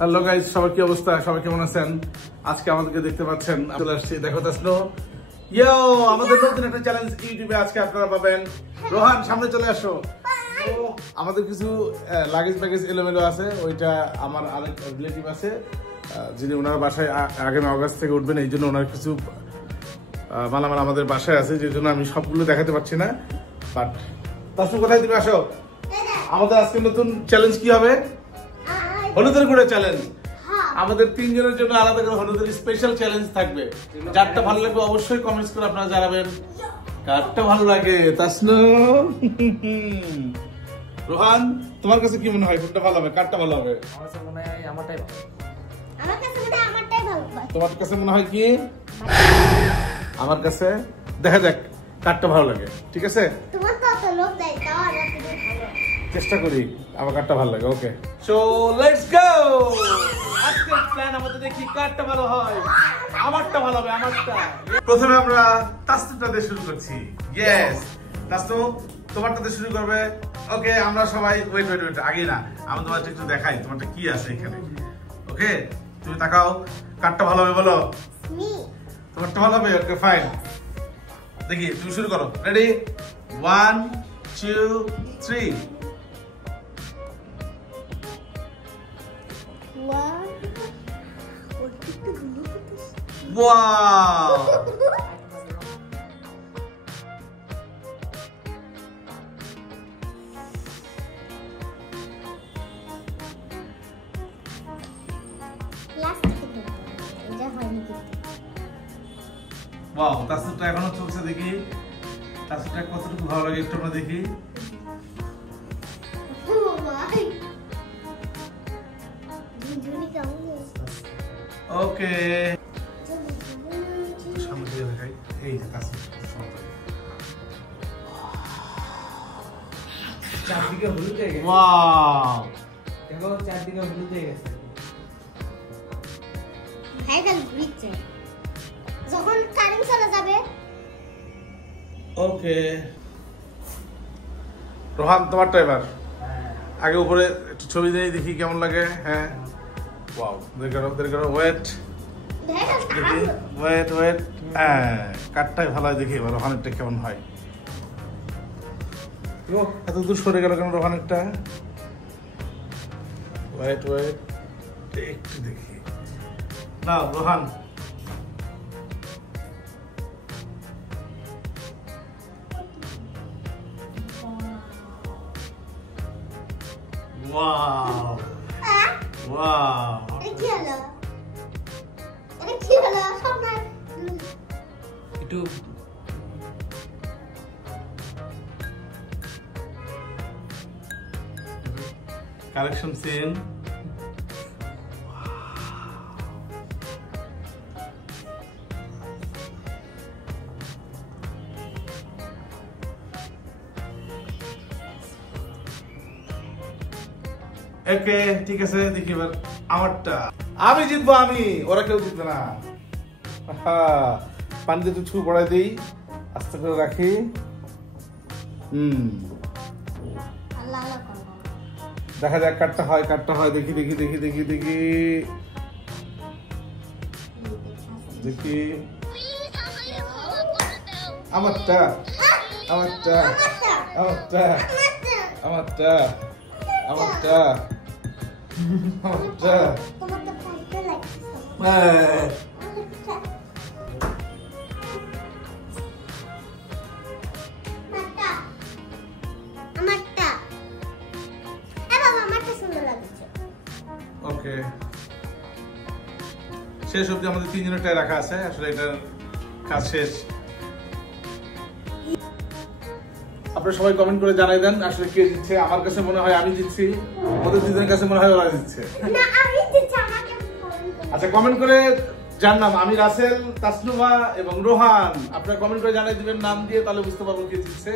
Hello guys, সবার কি অবস্থা? সবাই কেমন আছেন? আজকে আমাদেরকে দেখতে পাচ্ছেন, চলে আসছি। দেখো তাসনো, ইয়ো, আমাদের নতুন একটা চ্যালেঞ্জ ইউটিউবে আজকে আপনারা পাবেন। রোহান, সামনে চলে আসো। আমাদের কিছু লাগেজ ব্যাগেজ এলোমেলো আছে, ওইটা আমার আরেক রিলেটিভ আছে, যিনি ওনার বাসায় আগামী অগাস্ট থেকে উঠবেন। এই জন্য ওনার কিছু মালামাল আমাদের বাসায় আছে, যে জন্য আমি সবগুলো দেখাতে পারছি না। বাট তাসনু, কোথায় তুমি আসো? আমাদের আজকে নতুন চ্যালেঞ্জ কি হবে? হলুদের গুঁড়ো চ্যালেঞ্জ। আমাদের তিনজনের জন্য আলাদা করে হলুদের স্পেশাল চ্যালেঞ্জ থাকবে। যারটা ভালো লাগবে অবশ্যই কমেন্টস করে আপনারা জানাবেন কারটা ভালো লাগে। তাসনু, রোহান, তোমার কাছে কি মনে হয় কোনটা ভালো হবে, কারটা ভালো হবে? আমার কাছে মনে হয় আমারটাই ভালো। আমার কাছে মনে হয় আমারটাই ভালো। তোমার কাছে মনে হয় কি? আমার কাছে দেখা যাক কারটা ভালো লাগে। ঠিক আছে, তোমার কত লোক দেয় তাও আমার থেকে ভালো। চেষ্টা করি আমার কারটা ভালো লাগে। ওকে, সো লেটস গো। আজকের প্ল্যান আমাদের দেখি কারটা ভালো হয়। আমারটা ভালো হবে, আমারটা। প্রথমে আমরা তাসনুটা দিয়ে শুরু করছি। ইয়েস, তাসনু তোমারটা দিয়ে শুরু করবে। ওকে, আমরা সবাই ওয়েট আগে না, আমি তোমাকে একটু দেখাই তোমারটা কি আছে এখানে। ওকে, তুমি তাকাও, কারটা ভালো হবে বলো? মি তোমারটা ভালো হবে। ওকে ফাইন, দেখি তুমি শুরু করো। রেডি, 1 2 3। ওয়াও, ওর একটু গুলি করতেছ। ওয়াও, লাস্ট থেকে এটা হয়নি কিন্তু। ওয়াও, তাসনুটা এখনো চলছে। দেখি তাসনুটা কতটুকু ভালো লাগে একটু আমরা দেখি। ও ভাই, ঝুনঝুনি কেমন হয়েছে? ওকে, সামনে দিয়ে দেখাই। এই যে তাসনু, চারদিকে হলুদ হয়ে গেছে। ওয়াও, দেখো চারদিকে হলুদ হয়ে গেছে। ভাই গাল ঘুরিচ্ছে যখন কারেন্ট চলে যাবে। ওকে রোহান, তোমারটা এবার। আগে উপরে একটু ছবি দিয়ে দেখি কেমন লাগে। হ্যাঁ, ওয়াও, দের করো, ওয়েট, ভাই গাল দেখি, ওয়েট। হ্যাঁ, কাঠটাই ভালো হয়। দেখি এবার রোহানেরটা কেমন হয়। এত দূর সরে গেল কেন রোহানেরটা? ওয়েট একটু দেখি না রোহান। ওয়াও ওয়াও, এটা কি হলো? এটা কি হলো? সামনে একটু কালেকশন সিন। ওকে, ঠিক আছে, দেখি এবার আমারটা। আমি জিতবো, আমি, ওরা কেউ জিতবে না। পানিতে একটু ছু পড়াই দিই, আস্তে করে রাখি। আল্লাহ আল্লাহ করো। দেখা যাক কাটটা হয়। দেখি আমারটা। আমারটা তোমারটা ফালতু লাগছে। আমারটা এ বাবা, আমারটা সুন্দর লাগছে। ওকে, শেষ অবধি আমাদের তিনজনেরটাই রাখা আছে। আসলে এটার কাজ শেষ। আপনারা সবাই কমেন্ট করে জানাই দেন আসলে কে জিতছে। আমার কাছে মনে হয় আমি জিতছি, ওদের দুজনের কাছে মনে হয় ওরা জিতছে। না, আমি দিচ্ছি, আমাকে আচ্ছা, কমেন্ট করে জানলাম আমি রাসেল, তাসনুভা এবং রোহান। আপনারা কমেন্ট করে জানাই দিবেন নাম দিয়ে, তাহলে বুঝতে পারবো কে জিতছে।